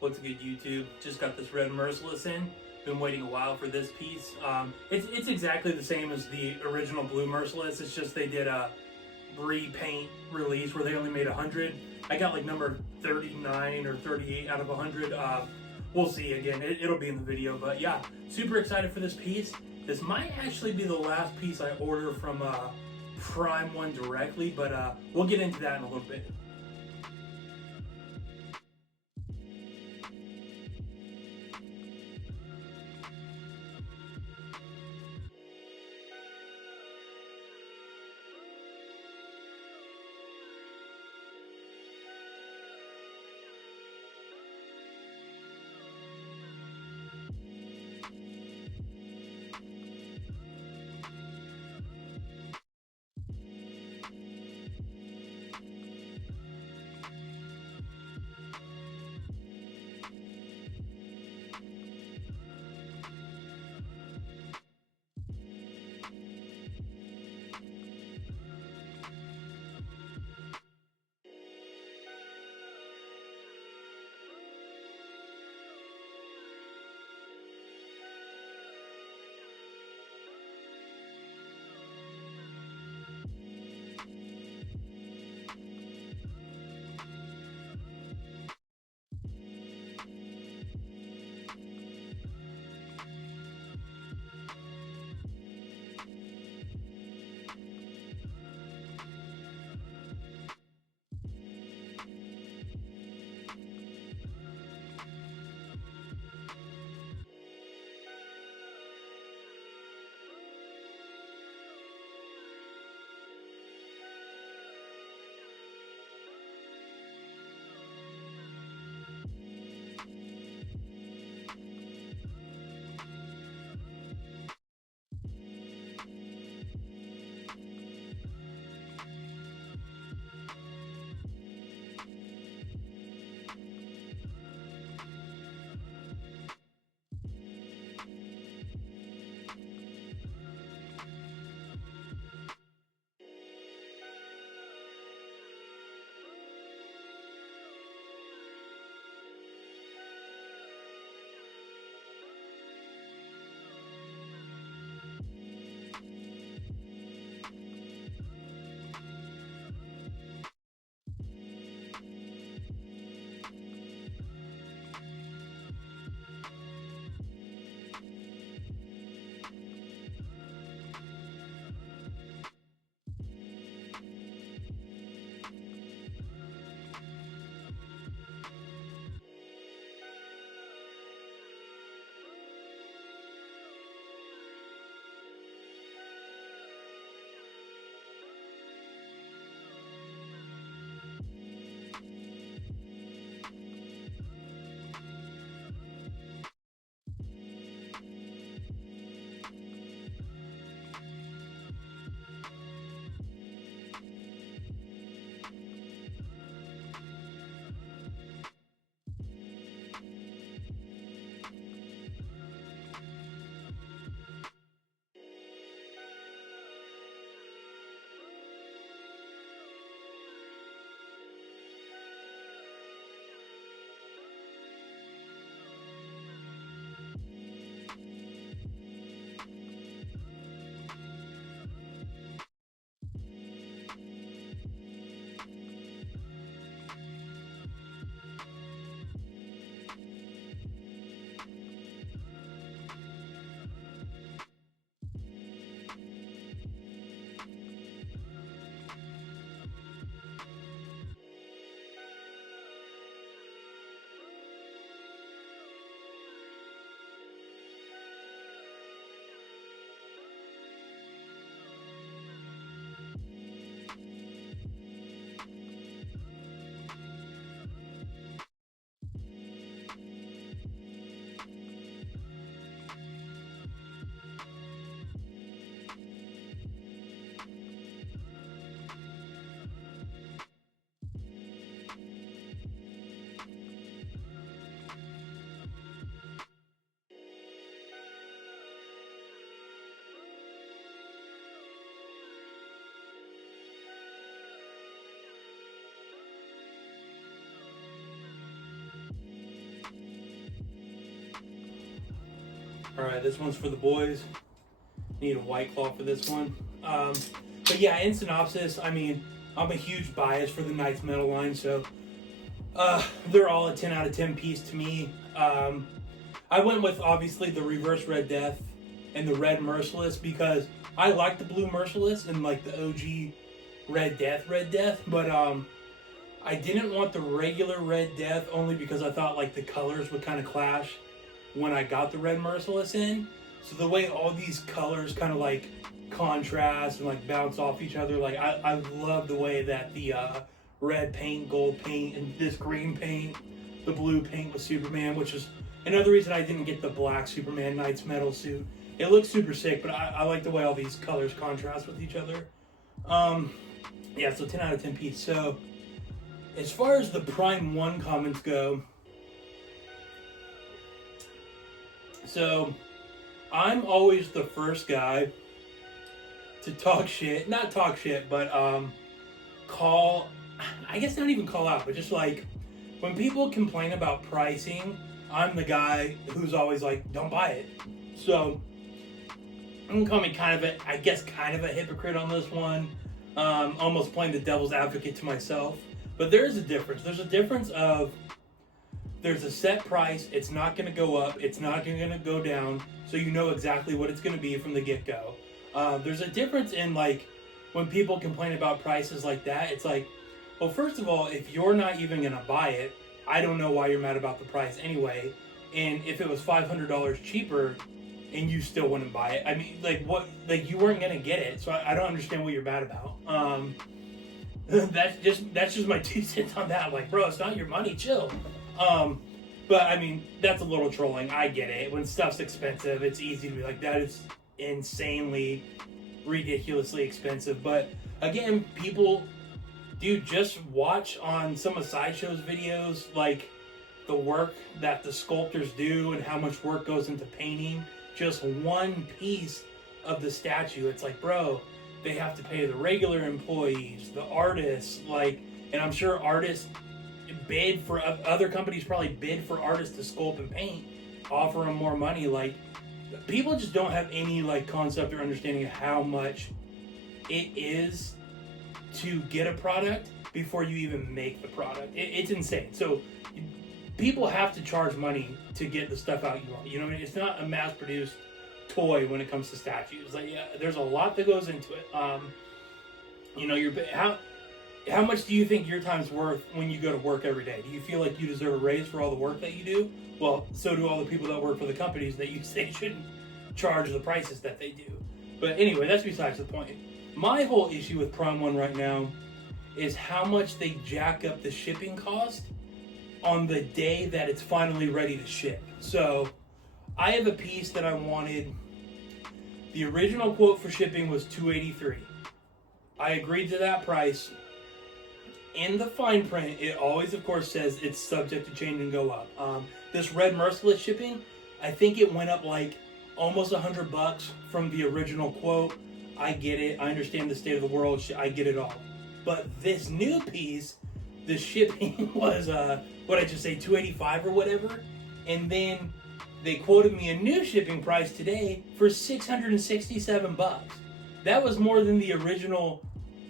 What's good, YouTube? Just got this red Merciless in. Been waiting a while for this piece. It's exactly the same as the original blue Merciless. It's just they did a repaint release where they only made 100. I got like number 39 or 38 out of 100. We'll see again. It'll be in the video, but yeah, super excited for this piece. This might actually be the last piece I order from Prime One directly, but we'll get into that in a little bit. All right, this one's for the boys. Need a White Claw for this one. But yeah, in synopsis, I mean, I'm a huge bias for the Knights Metal line, so they're all a 10 out of 10 piece to me. I went with, obviously, the Reverse Red Death and the Red Merciless because I like the Blue Merciless and like the OG Red Death, but I didn't want the regular Red Death only because I thought like the colors would kind of clash when I got the Red Merciless in. So the way all these colors kind of like contrast and like bounce off each other, like I love the way that the red paint, gold paint, and this green paint, the blue paint with Superman, which is another reason I didn't get the black Superman Knights Metal suit. It looks super sick, but I like the way all these colors contrast with each other. Yeah, so 10 out of 10 piece. So as far as the Prime 1 comments go, so I'm always the first guy to talk shit, not talk shit, but call, I guess not even call out, but just like when people complain about pricing, I'm the guy who's always like, don't buy it. So I'm gonna call me kind of a hypocrite on this one. Almost playing the devil's advocate to myself. But there is a difference. There's a difference of there's a set price. It's not going to go up. It's not going to go down. So you know exactly what it's going to be from the get-go. There's a difference in like when people complain about prices like that. It's like, well, first of all, if you're not even going to buy it, I don't know why you're mad about the price anyway. And if it was $500 cheaper and you still wouldn't buy it, I mean, like what? Like you weren't going to get it. So I don't understand what you're mad about. That's just my 2 cents on that. I'm like, bro, it's not your money, chill. But I mean, that's a little trolling. I get it. When stuff's expensive, it's easy to be like, that is insanely, ridiculously expensive. But again, people, dude, just watch on some of Sideshow's videos, like the work that the sculptors do and how much work goes into painting just one piece of the statue. It's like, bro, they have to pay the regular employees, the artists, like, and I'm sure artists bid for, other companies probably bid for artists to sculpt and paint, offer them more money. Like, people just don't have any, like, concept or understanding of how much it is to get a product before you even make the product. It's insane. So, people have to charge money to get the stuff out you want. You know what I mean? It's not a mass-produced toy when it comes to statues. Like, yeah, there's a lot that goes into it. You know, how much do you think your time's worth when you go to work every day? Do you feel like you deserve a raise for all the work that you do? Well, so do all the people that work for the companies that you say shouldn't charge the prices that they do. But anyway, that's besides the point. My whole issue with Prime 1 right now is how much they jack up the shipping cost on the day that it's finally ready to ship. So I have a piece that I wanted. The original quote for shipping was $283. I agreed to that price. In the fine print, it always, of course, says it's subject to change and go up. This Red Merciless shipping, I think it went up like almost $100 from the original quote. I get it. I understand the state of the world. I get it all. But this new piece, the shipping was, what I just say, $285 or whatever. And then they quoted me a new shipping price today for $667. That was more than the original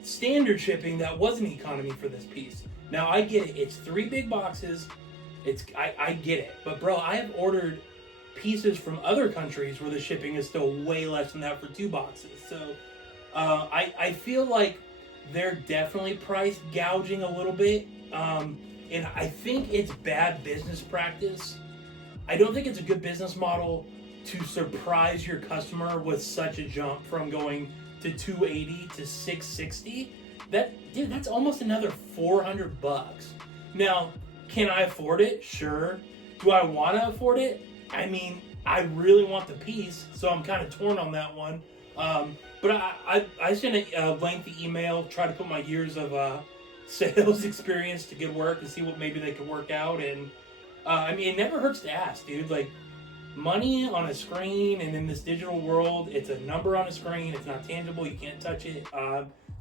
standard shipping that wasn't economy for this piece. Now I get it. It's 3 big boxes. I get it. But bro, I have ordered pieces from other countries where the shipping is still way less than that for 2 boxes. So I feel like they're definitely price gouging a little bit. And I think it's bad business practice. I don't think it's a good business model to surprise your customer with such a jump from going to $280 to $660. That's almost another $400. Now, can I afford it? Sure. Do I want to afford it? I mean, I really want the piece, so I'm kind of torn on that one. But I sent a lengthy email, try to put my years of sales experience to good work and see what maybe they could work out. And I mean, it never hurts to ask, dude. Like, money on a screen and in this digital world, it's a number on a screen. It's not tangible. You can't touch it.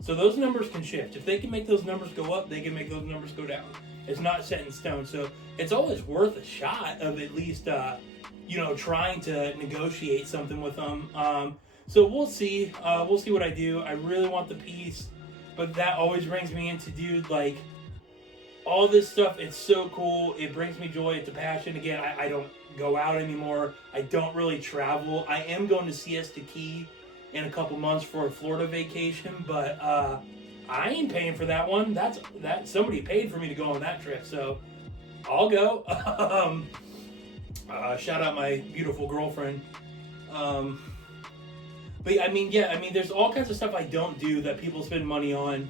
So those numbers can shift. If they can make those numbers go up, they can make those numbers go down. It's not set in stone. So it's always worth a shot of at least, trying to negotiate something with them. So we'll see. We'll see what I do. I really want the piece, but that always brings me into, dude, like, all this stuff, it's so cool. It brings me joy. It's a passion. Again, I don't go out anymore. I don't really travel. I am going to Siesta Key in a couple months for a Florida vacation, but I ain't paying for that one. That somebody paid for me to go on that trip, so I'll go. Shout out my beautiful girlfriend. But I mean, there's all kinds of stuff I don't do that people spend money on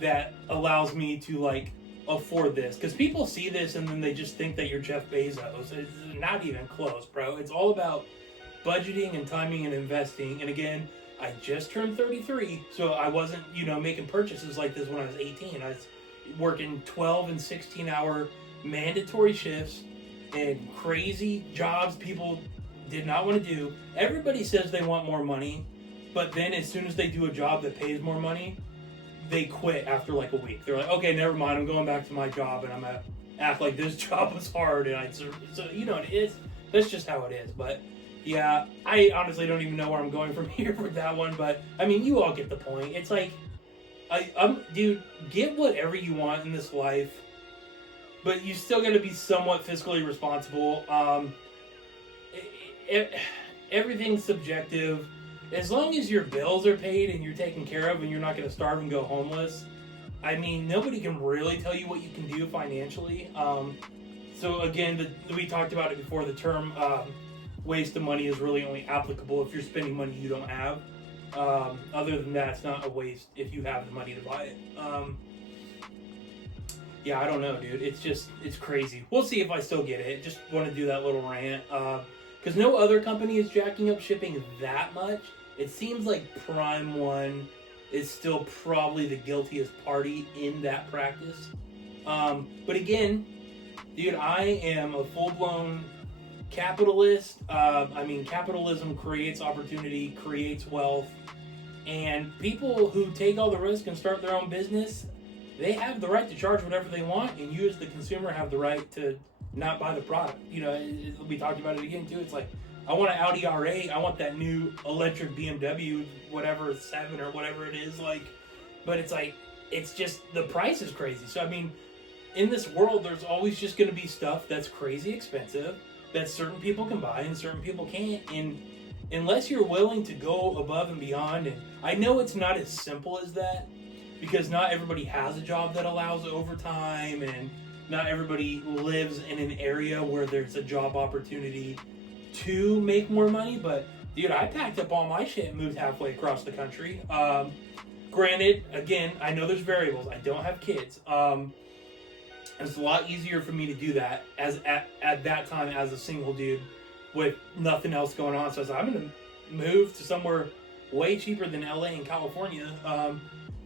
that allows me to, like, afford this. Because people see this and then they just think that you're Jeff Bezos. It's not even close, bro. It's all about budgeting and timing and investing. And again, I just turned 33, so I wasn't, making purchases like this when I was 18. I was working 12 and 16-hour mandatory shifts and crazy jobs people did not want to do. Everybody says they want more money, but then as soon as they do a job that pays more money, they quit after like a week. They're like, okay, never mind, I'm going back to my job and I'm gonna act like this job was hard, and that's just how it is. But yeah, I honestly don't even know where I'm going from here with that one, but I mean, you all get the point. It's like, dude, get whatever you want in this life, but you still gotta be somewhat fiscally responsible. Everything's subjective. As long as your bills are paid and you're taken care of and you're not going to starve and go homeless, I mean, nobody can really tell you what you can do financially. So again, we talked about it before, the term waste of money is really only applicable if you're spending money you don't have. Other than that, it's not a waste if you have the money to buy it. Yeah, I don't know, dude. It's crazy. We'll see if I still get it. Just want to do that little rant. Because no other company is jacking up shipping that much. It seems like Prime One is still probably the guiltiest party in that practice. But again, dude, I am a full-blown capitalist. Capitalism creates opportunity, creates wealth. And people who take all the risk and start their own business, they have the right to charge whatever they want, and you as the consumer have the right to not buy the product. We talked about it again too. It's like, I want an Audi R8. I want that new electric BMW, whatever 7 or whatever it is. Like, but it's like, it's just, the price is crazy. So I mean, in this world, there's always just going to be stuff that's crazy expensive that certain people can buy and certain people can't. And unless you're willing to go above and beyond, and I know it's not as simple as that, because not everybody has a job that allows overtime, and not everybody lives in an area where there's a job opportunity to make more money. But dude, I packed up all my shit and moved halfway across the country. Granted, again, I know there's variables. I don't have kids. It's a lot easier for me to do that at that time as a single dude with nothing else going on. So I was like, I'm going to move to somewhere way cheaper than LA and California,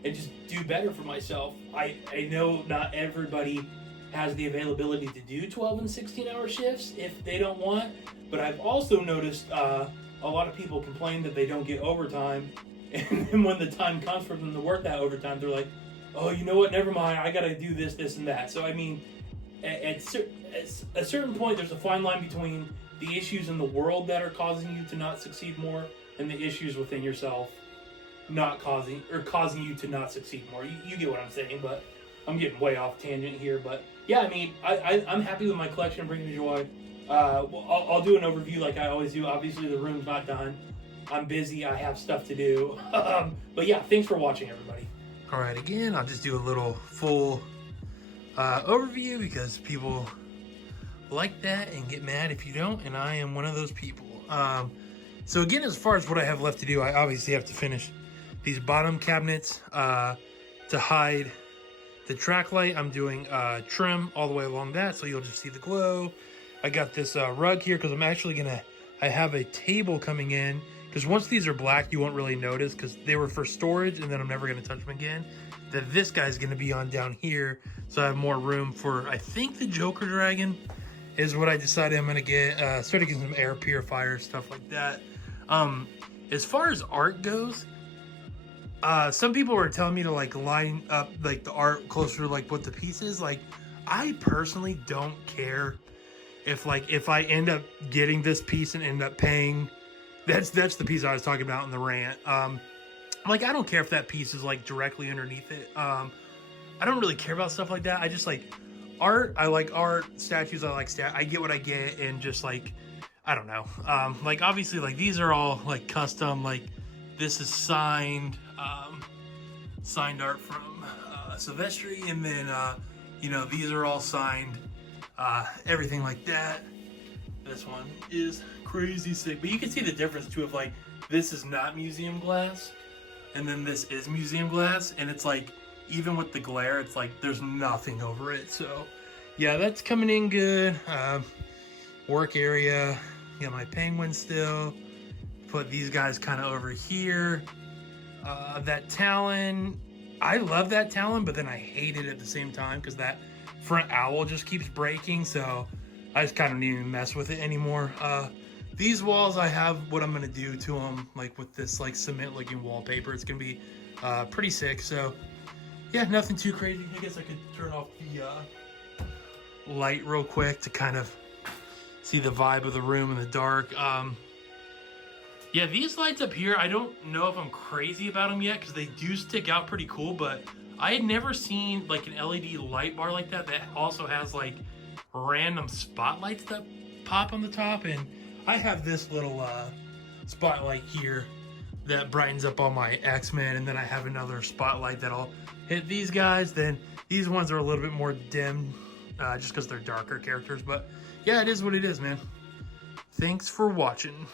and just do better for myself. I know not everybody has the availability to do 12 and 16-hour shifts if they don't want, but I've also noticed a lot of people complain that they don't get overtime, and then when the time comes for them to work that overtime, they're like, oh, you know what, never mind, I gotta do this, and that. So I mean, at a certain point, there's a fine line between the issues in the world that are causing you to not succeed more, and the issues within yourself causing you to not succeed more. You get what I'm saying, but I'm getting way off tangent here. But yeah, I mean, I'm happy with my collection, bringing me joy. I'll do an overview like I always do. Obviously, the room's not done. I'm busy. I have stuff to do. But yeah, thanks for watching, everybody. All right, again, I'll just do a little full overview because people like that and get mad if you don't, and I am one of those people. So again, as far as what I have left to do, I obviously have to finish these bottom cabinets to hide the track light. I'm doing trim all the way along that, so you'll just see the glow. I got this rug here because I'm actually I have a table coming in, because once these are black, you won't really notice because they were for storage, and then I'm never going to touch them again. That this guy's going to be on down here, so I have more room for, I think, the Joker Dragon is what I decided I'm going to get. Started getting some air purifiers, stuff like that. As far as art goes, some people were telling me to like line up like the art closer to like what the piece is. Like, I personally don't care if I end up getting this piece and end up paying, that's the piece I was talking about in the rant. Like, I don't care if that piece is like directly underneath it. I don't really care about stuff like that. I just like art. I like art. Statues, I like I get what I get, and just like, I don't know. Like, obviously, like, these are all like custom. Like, this is signed art from Silvestri, and then you know, these are all signed. Everything like that. This one is crazy sick, but you can see the difference too of like, this is not museum glass, and then this is museum glass, and it's like, even with the glare, it's like there's nothing over it. So yeah, that's coming in good. Work area, got my penguin still. Put these guys kind of over here. That Talon, I love that Talon, but then I hate it at the same time because that front owl just keeps breaking, so I just kind of don't even mess with it anymore. These walls, I have what I'm gonna do to them, like with this like cement looking wallpaper. It's gonna be pretty sick. So yeah, nothing too crazy. I guess I could turn off the light real quick to kind of see the vibe of the room in the dark. Yeah, these lights up here, I don't know if I'm crazy about them yet because they do stick out pretty cool, but I had never seen like an LED light bar like that also has like random spotlights that pop on the top. And I have this little spotlight here that brightens up all my X-Men, and then I have another spotlight that'll hit these guys. Then these ones are a little bit more dim just because they're darker characters. But yeah, it is what it is, man. Thanks for watching.